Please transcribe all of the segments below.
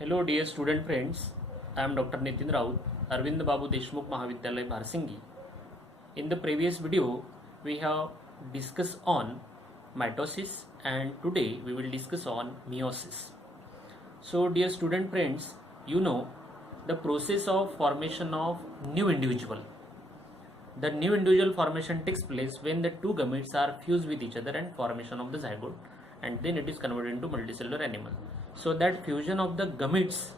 Hello dear student friends, I am Dr. Nitin Raut, Arvind Babu Deshmukh Mahavidyalay Bharsingi. In the previous video, we have discussed on mitosis and today we will discuss on meiosis. So dear student friends, you know the process of formation of new individual. The new individual formation takes place when the two gametes are fused with each other and formation of the zygote, and then it is converted into multicellular animal. So that fusion of the gametes,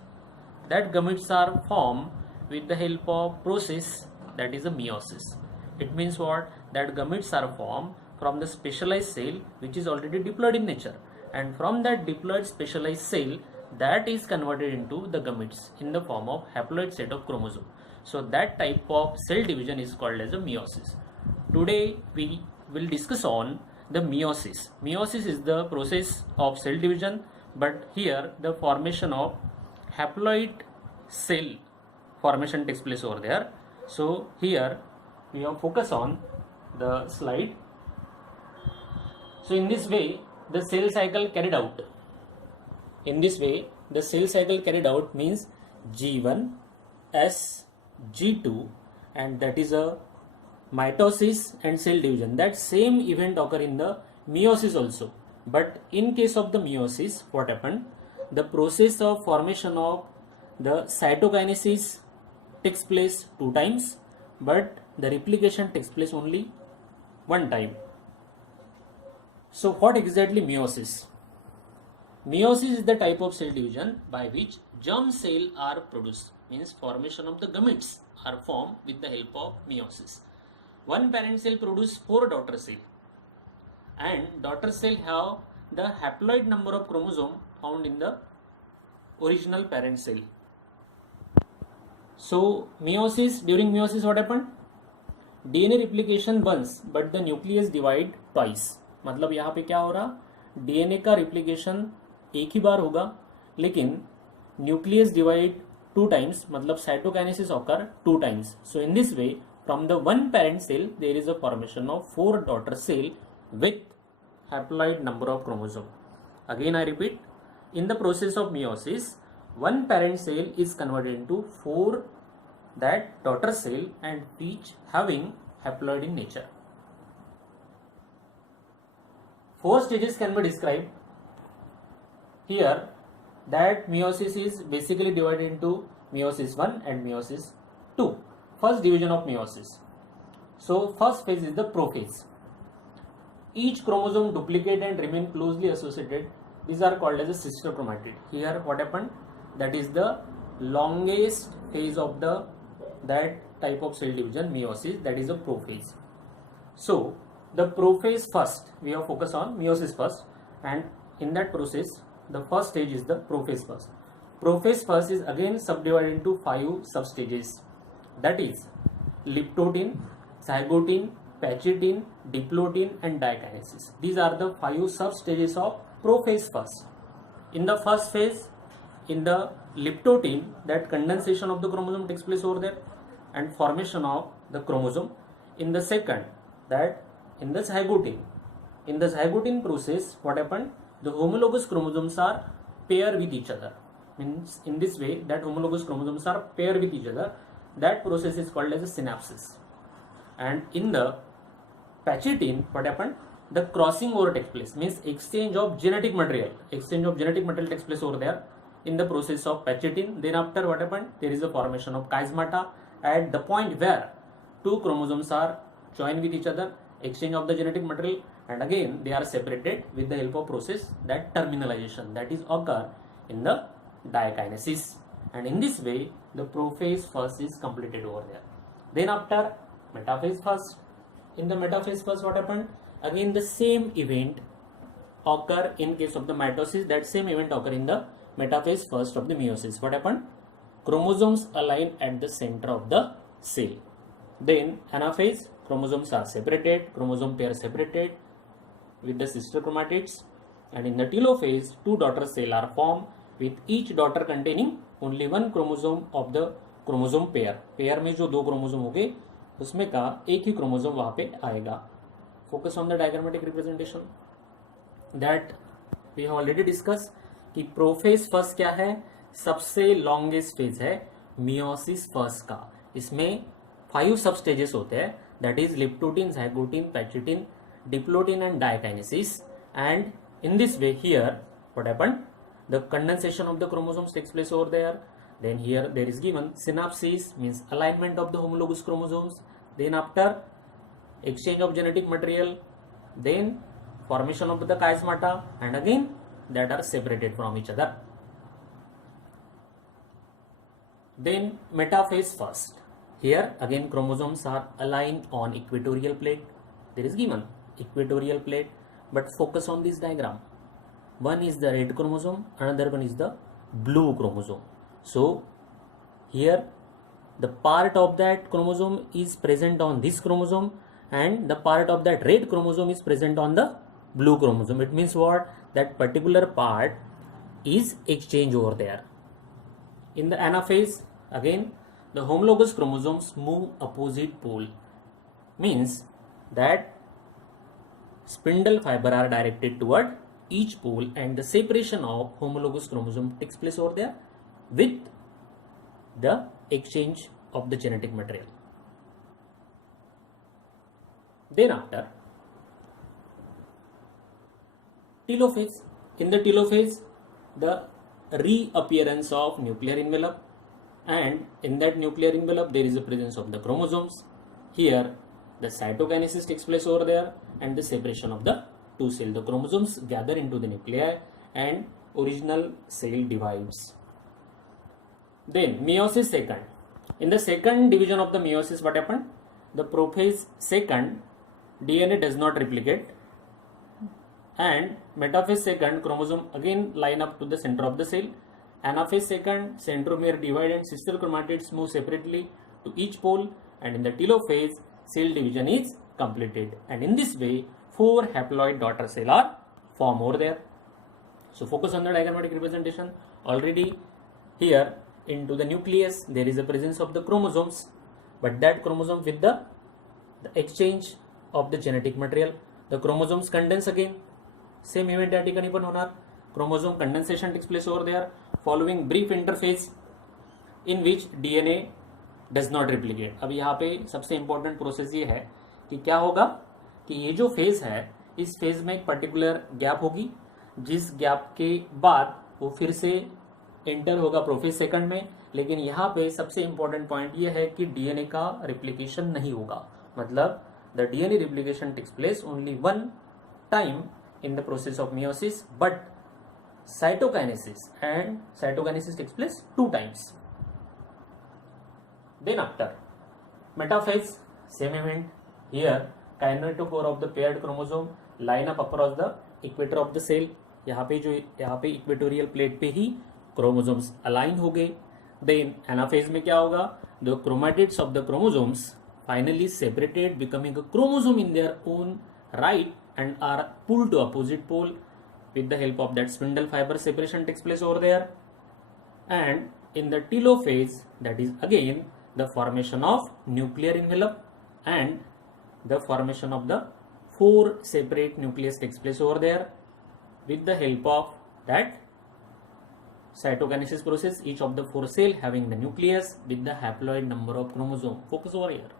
that gametes are formed with the help of process that is a meiosis. It means what? That gametes are formed from the specialized cell which is already diploid in nature, and from that diploid specialized cell that is converted into the gametes in the form of haploid set of chromosome. So that type of cell division is called as a meiosis. Today we will discuss on the meiosis. Meiosis is the process of cell division, but here the formation of haploid cell formation takes place over there. So here we have focus on the slide. So in this way the cell cycle carried out. In this way the cell cycle carried out means G1, S, G2, and that is a mitosis and cell division. That same event occur in the meiosis also. But in case of the meiosis, what happened? The process of formation of the cytokinesis takes place 2 times, but the replication takes place only 1 time. So what exactly meiosis? Meiosis is the type of cell division by which germ cell are produced, means formation of the gametes are formed with the help of meiosis. One parent cell produces 4 daughter cell, and daughter cell have the haploid number of chromosome found in the original parent cell. So meiosis, during meiosis what happened? DNA replication once but the nucleus divide twice. मतलब यहाँ पे क्या हो रहा? DNA का replication एक ही बार होगा, लेकिन न्यूक्लियस डिवाइड 2 times, मतलब cytokinesis occur 2 times. So in this way, from the one parent cell there is a formation of 4 daughter cell with haploid number of chromosome. Again I repeat, in the process of meiosis, one parent cell is converted into 4 that daughter cell and each having haploid in nature. 4 stages can be described here. That meiosis is basically divided into meiosis 1 and meiosis 2. First division of meiosis. So first phase is the prophase. Each chromosome duplicate and remain closely associated. These are called as a sister chromatid. Here what happened? That is the longest phase of that type of cell division, meiosis, that is a prophase. So the prophase first, we have focus on meiosis first, and in that process the first stage is the prophase first. Prophase first is again subdivided into 5 substages, that is liptotin, zygotin, pachytin, diplotin and dikinesis. These are the 5 substages of prophase first. In the first phase, in the liptotin, that condensation of the chromosome takes place over there and formation of the chromosome. In the second, that in the zygotin process, what happened? The homologous chromosomes are paired with each other. Means in this way that homologous chromosomes are paired with each other. That process is called as a synapsis. And in the pachytin, what happened? The crossing over takes place, means exchange of genetic material. Exchange of genetic material takes place over there in the process of pachytin. Then after what happened? There is a formation of chiasmata at the point where 2 chromosomes are joined with each other, exchange of the genetic material, and again they are separated with the help of process, that terminalization, that is occur in the dikinesis. And in this way the prophase first is completed over there. Then after metaphase first. In the metaphase first what happened? Again the same event occur in case of the mitosis, that same event occur in the metaphase first of the meiosis. What happened? Chromosomes align at the center of the cell. Then anaphase, chromosomes are separated, chromosome pair separated with the sister chromatids, and in the telophase 2 daughter cell are formed with each daughter containing only 1 chromosome of the chromosome pair. Pair में जो 2 chromosome होंगे उसमें का एक ही chromosome वहां पे आएगा. Focus on the diagrammatic representation that we have already discussed कि प्रोफेज फर्स्ट क्या है, सबसे लॉन्गेस्ट फेज है मियोसिस फर्स्ट का। इसमें 5 सब स्टेजेस होते हैं, that is leptotene, zygotene, pachytene, diplotene and diakinesis. And in this way here what happened, the condensation of the chromosomes takes place over there. Then here there is given synapsis, means alignment of the homologous chromosomes. Then after exchange of genetic material, then formation of the chiasmata, and again that are separated from each other. Then metaphase first. Here again chromosomes are aligned on equatorial plate. There is given equatorial plate, but focus on this diagram. One is the red chromosome, another one is the blue chromosome. So here the part of that chromosome is present on this chromosome, and the part of that red chromosome is present on the blue chromosome. It means what? That particular part is exchanged over there. In the anaphase, again the homologous chromosomes move opposite pole, means that spindle fiber are directed toward each pole, and the separation of homologous chromosome takes place over there with the exchange of the genetic material. Then after telophase. In the telophase, the reappearance of nuclear envelope, and in that nuclear envelope there is a presence of the chromosomes. Here the cytokinesis takes place over there, and the separation of the two cells. The chromosomes gather into the nuclei and original cell divides. Then meiosis second. In the second division of the meiosis, what happened? The prophase second, DNA does not replicate, and metaphase second, chromosome again line up to the center of the cell. Anaphase second, centromere divide and sister chromatids move separately to each pole, and in the telophase, cell division is completed, and in this way 4 haploid daughter cells are formed over there. So focus on the diagrammatic representation. Already here into the nucleus there is a presence of the chromosomes, but that chromosome with the exchange of the genetic material, the chromosomes condense again. Same event या ठिकाणी पण होणार. Chromosome condensation takes place over there following brief interphase in which DNA does not replicate. अब यहाँ पे सबसे important process ये है कि क्या होगा कि ये जो फेज है, इस फेज में एक पर्टिकुलर गैप होगी, जिस गैप के बाद वो फिर से एंटर होगा प्रोफेज सेकंड में. लेकिन यहाँ पे सबसे इंपॉर्टेंट पॉइंट ये है कि डीएनए का रिप्लिकेशन नहीं होगा. मतलब the DNA replication takes place only one time in the process of meiosis, but cytokinesis takes place 2 times. Then after metaphase, same event. Here kinetochore of the paired chromosome line up across the equator of the cell. यहाँ पे equatorial plate पे ही chromosomes align हो गए. Then anaphase में क्या होगा? The chromatids of the chromosomes finally separated, becoming a chromosome in their own right and are pulled to opposite pole. With the help of that spindle fiber, separation takes place over there. And in the telophase, that is again the formation of nuclear envelope and the formation of the 4 separate nucleus takes place over there. With the help of that cytokinesis process, each of the 4 cell having the nucleus with the haploid number of chromosome. Focus over here.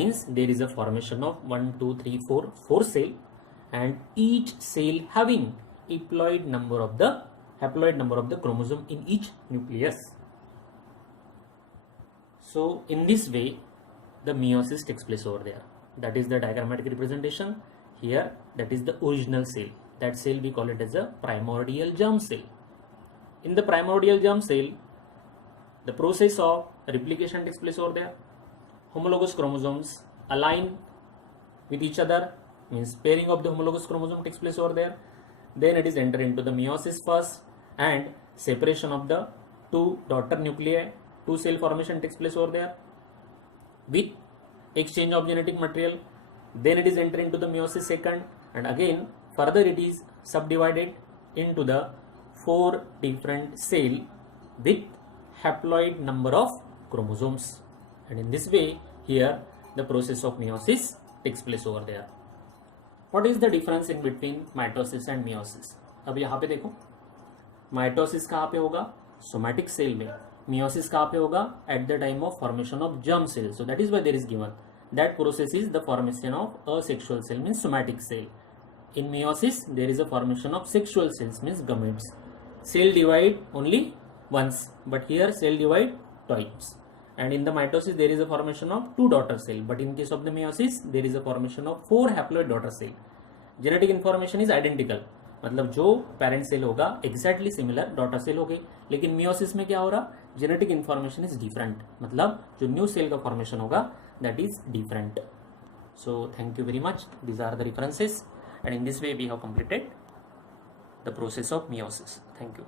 Means there is a formation of 1, 2, 3, 4 cell, and each cell having haploid number of the chromosome in each nucleus. So in this way the meiosis takes place over there. That is the diagrammatic representation. Here that is the original cell. That cell we call it as a primordial germ cell. In the primordial germ cell, the process of replication takes place over there. Homologous chromosomes align with each other, means pairing of the homologous chromosome takes place over there. Then it is entered into the meiosis first, and separation of the 2 daughter nuclei, 2 cell formation takes place over there with exchange of genetic material. Then it is entered into the meiosis second, and again further it is subdivided into the 4 different cell with haploid number of chromosomes, and in this way here the process of meiosis takes place over there. What is the difference in between mitosis and meiosis? अब यहाँ पे देखो, mitosis कहाँ पे होगा? Somatic cell में meiosis कहाँ पे होगा? At the time of formation of germ cell. So that is why there is given that process is the formation of asexual cell means somatic cell. In meiosis, there is a formation of sexual cells means gametes. Cell divide only once, but here cell divide twice. And in the mitosis, there is a formation of 2 daughter cell, but in case of the meiosis, there is a formation of 4 haploid daughter cell. Genetic information is identical. मतलब जो parent cell होगा exactly similar daughter cell हो गई. लेकिन meiosis में क्या हो रहा? Genetic information is different. मतलब जो न्यू सेल का फॉर्मेशन होगा that is different. So thank you very much. These are the references. And in this way we have completed the process of meiosis. Thank you.